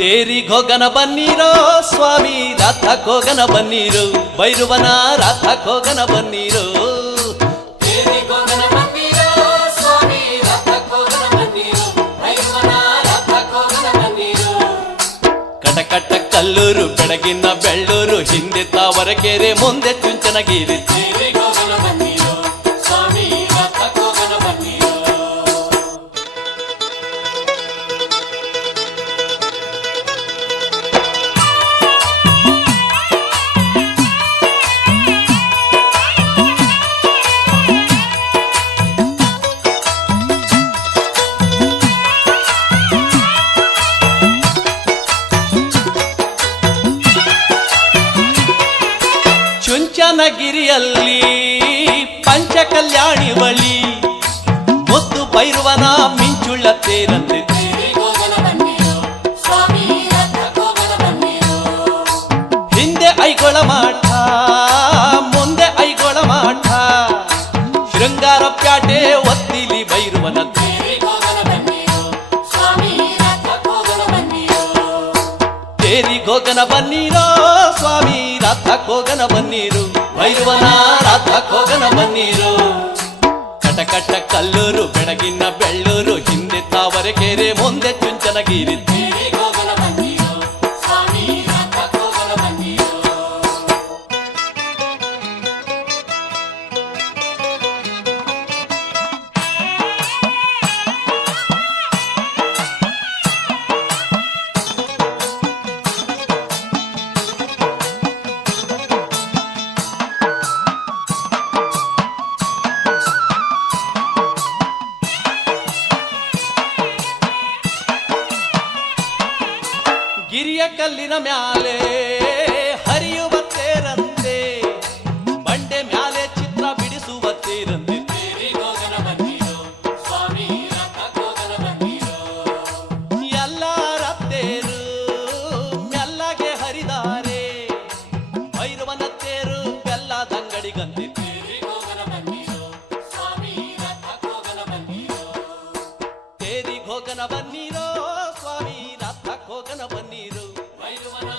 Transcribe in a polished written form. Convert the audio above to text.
ತೇರಿಗೋಗನ ಬನ್ನೀರೋ ಸ್ವಾಮಿ ರಥಕ್ಕೋಗನ ಬನ್ನೀರು ಭೈರವನ ರಥಕ್ಕೋಗನ ಬನ್ನೀರು ತೇರಿಗೋಗನ ಬನ್ನೀರೋ ಸ್ವಾಮಿ ರಥಕ್ಕೋಗನ ಬನ್ನೀರು ಭೈರವನ ರಥಕ್ಕೋಗನ ಬನ್ನೀರು ಕಟಕಟ ಕಲ್ಲೂರು ಬೆಳಗಿನ ಬೆಳ್ಳೂರು ಹಿಂದೆ ತಾವರಕೆರೆ ಮುಂದೆ ಚುಂಚನಗಿರಿ ತೇರಿಗೋಗನ ಬನ್ನೀರು ಸ್ವಾಮಿ ರಥಕ್ಕೋಗನ ಬನ್ನೀರು ಚುಂಚನಗಿರಿಯಲ್ಲಿ ಪಂಚಕಲ್ಯಾಣಿ ಬಳಿ ಮುದ್ದು ಭೈರವನ ಮಿಂಚುಳ್ಳ ತೇರಂತೆ ತೇರಿಗೋಗನ ಬನ್ನೀರು ಸ್ವಾಮಿ ರಥಕ್ಕೋಗನ ಬನ್ನೀರು ಹಿಂದೆ ಐಗೊಳ ಮಾಠ ಮುಂದೆ ಐಗೊಳ ಮಾಠ ಶೃಂಗಾರ ಪ್ಯಾಟೆ ಒತ್ತಿಲಿ ಭೈರವನ ತೇರಿಗೋಗನ ಬನ್ನೀರು ಸ್ವಾಮಿ ರಥಕ್ಕೋಗನ ಬನ್ನೀರು ತೇರಿಗೋಗನ ಬನ್ನೀರೋ ಸ್ವಾಮಿ ರಥಕ್ಕೋಗನ ಬನ್ನೀರು ಭೈರವನ ರಥಕ್ಕೋಗನ ಬನ್ನೀರು ಕಟಕಟ ಕಲ್ಲೂರು ಬೆಳಗಿನ ಬೆಳ್ಳೂರು ಹಿಂದೆ ತಾವರಕೆರೆ ಮುಂದೆ ಚುಂಚನಗಿರಿ ತೇರಿಗೋಗನ ಬನ್ನೀರು ಸ್ವಾಮಿ ರಥಕ್ಕೋಗನ ಬನ್ನೀರು ಗಿರಿಯ ಕಲ್ಲಿನ ಮ್ಯಾಲೆ ಹರಿಯುವ ತೇರಂತೆ ಬಂಡೆ ಮ್ಯಾಲೆ ಚಿತ್ರ ಬಿಡಿಸುವ ತೇರಂತೆ ತೇರಿಗೋಗನ ಬನ್ನೀರು ಸ್ವಾಮಿ ರಥಕ್ಕೋಗನ ಬನ್ನೀರು ಎಲ್ಲರ ತೇರು ಮೆಲ್ಲಗೆ ಹರಿದಾರೆ ಭೈರವನ ತೇರು ಬೆಲ್ಲದಂಗಡಿಗಂತೆ ತೇರಿಗೋಗನ ಬನ್ನೀರು ಸ್ವಾಮಿ ರಥಕ್ಕೋಗನ ಬನ್ನೀರು ತೇರಿಗೋಗನ ಬನ್ನೀರೋ ಸ್ವಾಮಿ ರಥಕ್ಕೋಗನ ಬನ್ನೀರು ಭೈರವನ